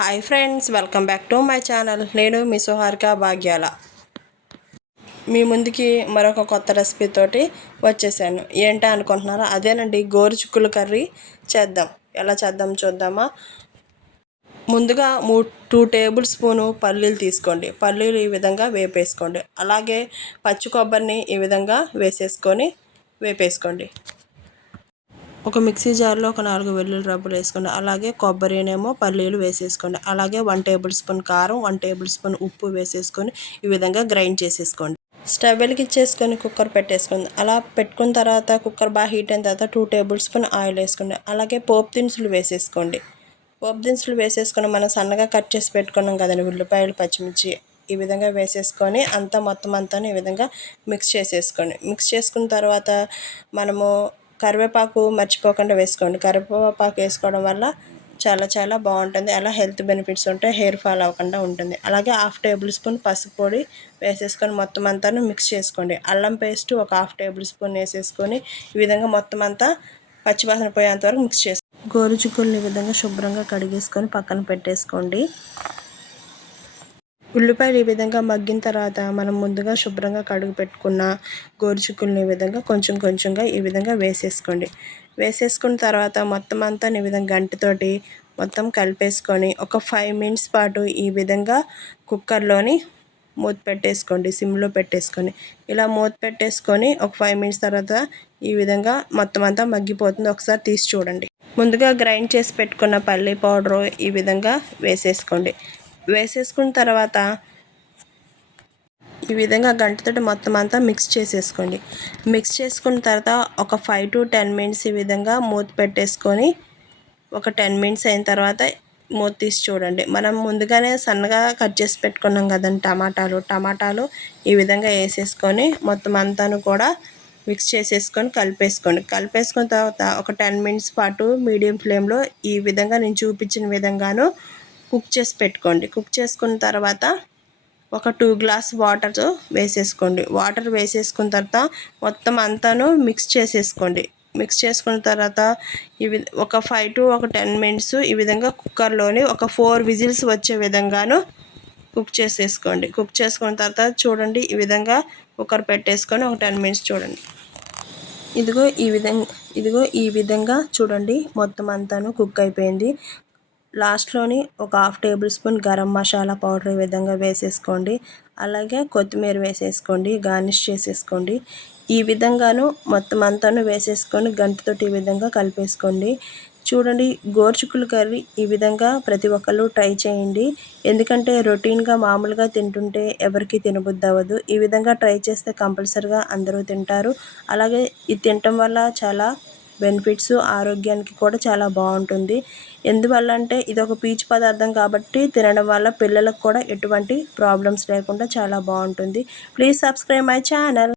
Hi friends welcome back to my channel నేను మీ సుహారిక భాగ్యాల. మీ ముందుకి మరొక కొత్త రెసిపీతోటి వచ్చేసాను. ఏంటా అనుకుంటున్నారా? అదేనండి గోరు చిక్కులు కర్రీ చేద్దాం. ఎలా చేద్దాం చూద్దామా? ముందుగా మూ టూ టేబుల్ స్పూను పల్లీలు తీసుకోండి. పల్లీలు ఈ విధంగా వేపేసుకోండి. అలాగే పచ్చి కొబ్బరిని ఈ విధంగా వేసేసుకొని వేపేసుకోండి. ఒక మిక్సీ జార్లో ఒక నాలుగు వెల్లుల్లి రబ్బులు వేసుకోండి. అలాగే కొబ్బరినేమో పల్లీలు వేసేసుకోండి. అలాగే వన్ టేబుల్ స్పూన్ కారం వన్ టేబుల్ స్పూన్ ఉప్పు వేసేసుకొని ఈ విధంగా గ్రైండ్ చేసేసుకోండి. స్టవ్ వెలిగించేసుకొని కుక్కర్ పెట్టేసుకోండి. అలా పెట్టుకున్న తర్వాత కుక్కర్ బాగా హీట్ అయిన తర్వాత టూ టేబుల్ స్పూన్ ఆయిల్ వేసుకోండి. అలాగే పోపు దినుసులు వేసేసుకోండి. పోపు దినుసులు వేసేసుకొని మనం సన్నగా కట్ చేసి పెట్టుకున్నాం కదండి ఉల్లిపాయలు పచ్చిమిర్చి ఈ విధంగా వేసేసుకొని అంతా మొత్తం అంతా ఈ విధంగా మిక్స్ చేసేసుకోండి. మిక్స్ చేసుకున్న తర్వాత మనము కరివేపాకు మర్చిపోకుండా వేసుకోండి. కరివేపాకు వేసుకోవడం వల్ల చాలా చాలా బాగుంటుంది. అలా హెల్త్ బెనిఫిట్స్ ఉంటాయి హెయిర్ ఫాల్ అవ్వకుండా ఉంటుంది. అలాగే హాఫ్ టేబుల్ స్పూన్ పసుపు పొడి వేసేసుకొని మొత్తం అంతా మిక్స్ చేసుకోండి. అల్లం పేస్ట్ ఒక హాఫ్ టేబుల్ స్పూన్ వేసేసుకొని ఈ విధంగా మొత్తం అంతా పచ్చివాసన పోయేంత వరకు మిక్స్ చేసుకోండి గోరుచుకుల్ని ఈ విధంగా శుభ్రంగా కడిగేసుకొని పక్కన పెట్టేసుకోండి. ఉల్లిపాయలు ఈ విధంగా మగ్గిన తర్వాత మనం ముందుగా శుభ్రంగా కడుగు పెట్టుకున్న గోరుచిక్కుల్ని ఈ విధంగా కొంచెం కొంచెంగా ఈ విధంగా వేసేసుకోండి. వేసేసుకున్న తర్వాత మొత్తం అంతా ఈ విధంగా గంటతోటి మొత్తం కలిపేసుకొని ఒక ఫైవ్ మినిట్స్ పాటు ఈ విధంగా కుక్కర్లోని మూత పెట్టేసుకోండి సిమ్లో పెట్టేసుకొని ఇలా మూత పెట్టేసుకొని ఒక ఫైవ్ మినిట్స్ తర్వాత ఈ విధంగా మొత్తం అంతా మగ్గిపోతుంది. ఒకసారి తీసి చూడండి. ముందుగా గ్రైండ్ చేసి పెట్టుకున్న పల్లి పౌడరు ఈ విధంగా వేసేసుకోండి. వేసేసుకున్న తర్వాత ఈ విధంగా గంటతో మొత్తం అంతా మిక్స్ చేసేసుకోండి. మిక్స్ చేసుకున్న తర్వాత ఒక ఫైవ్ టు టెన్ మినిట్స్ ఈ విధంగా మూత పెట్టేసుకొని ఒక టెన్ మినిట్స్ అయిన తర్వాత మూత తీసి చూడండి. మనం ముందుగానే సన్నగా కట్ చేసి పెట్టుకున్నాం కదండి టమాటాలు. టమాటాలు ఈ విధంగా వేసేసుకొని మొత్తం అంతాను కూడా మిక్స్ చేసేసుకొని కలిపేసుకోండి. కలిపేసుకున్న తర్వాత ఒక టెన్ మినిట్స్ పాటు మీడియం ఫ్లేమ్లో ఈ విధంగా నేను చూపించిన విధంగాను కుక్ చేసి పెట్టుకోండి. కుక్ చేసుకున్న తర్వాత ఒక టూ గ్లాస్ వాటర్ వేసేసుకోండి. వాటర్ వేసేసుకున్న తర్వాత మొత్తం అంతాను మిక్స్ చేసేసుకోండి. మిక్స్ చేసుకున్న తర్వాత ఇవి ఒక ఫైవ్ టు ఒక టెన్ మినిట్స్ ఈ విధంగా కుక్కర్లోని ఒక ఫోర్ విజిల్స్ వచ్చే విధంగాను కుక్ చేసేసుకోండి. కుక్ చేసుకున్న తర్వాత చూడండి ఈ విధంగా కుక్కర్ పెట్టేసుకొని ఒక టెన్ మినిట్స్ చూడండి. ఇదిగో ఈ విధంగా ఇదిగో ఈ విధంగా చూడండి. మొత్తం అంతాను కుక్ అయిపోయింది. లాస్ట్లోని ఒక half tablespoon garam masala powder ఈ విధంగా వేసేసుకోండి. అలాగే కొత్తిమీర వేసేసుకోండి గార్నిష్ చేసేసుకోండి. ఈ విధంగాను మొత్తం అంతాను వేసేసుకొని గంటతోటి ఈ విధంగా కలిపేసుకోండి. చూడండి గోర్చుకులు కర్రీ ఈ విధంగా ప్రతి ఒక్కళ్ళు ట్రై చేయండి. ఎందుకంటే రొటీన్గా మామూలుగా తింటుంటే ఎవరికి తినబుద్ది అవ్వదు. ఈ విధంగా ట్రై చేస్తే కంపల్సరిగా అందరూ తింటారు. అలాగే ఇది తినటం వల్ల చాలా బెనిఫిట్స్ ఆరోగ్యానికి కూడా చాలా బాగుంటుంది. ఎందువల్ల అంటే ఇది ఒక పీచు పదార్థం కాబట్టి తినడం వల్ల పిల్లలకు కూడా ఎటువంటి ప్రాబ్లమ్స్ లేకుండా చాలా బాగుంటుంది. Please subscribe my channel.